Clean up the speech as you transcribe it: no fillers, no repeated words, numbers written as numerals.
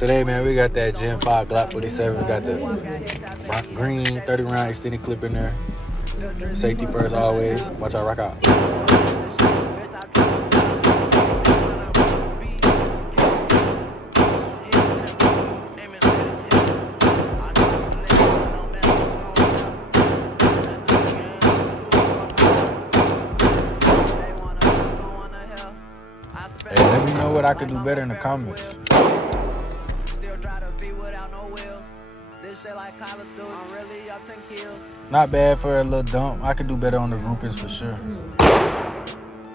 Today, man, we got that Gen 5 Glock 47. We got the green 30 round extended clip in there. Safety first always. Watch out, rock out. Hey, let me know what I could do better in the comments. Not bad for a little dump. I could do better on the groupings for sure.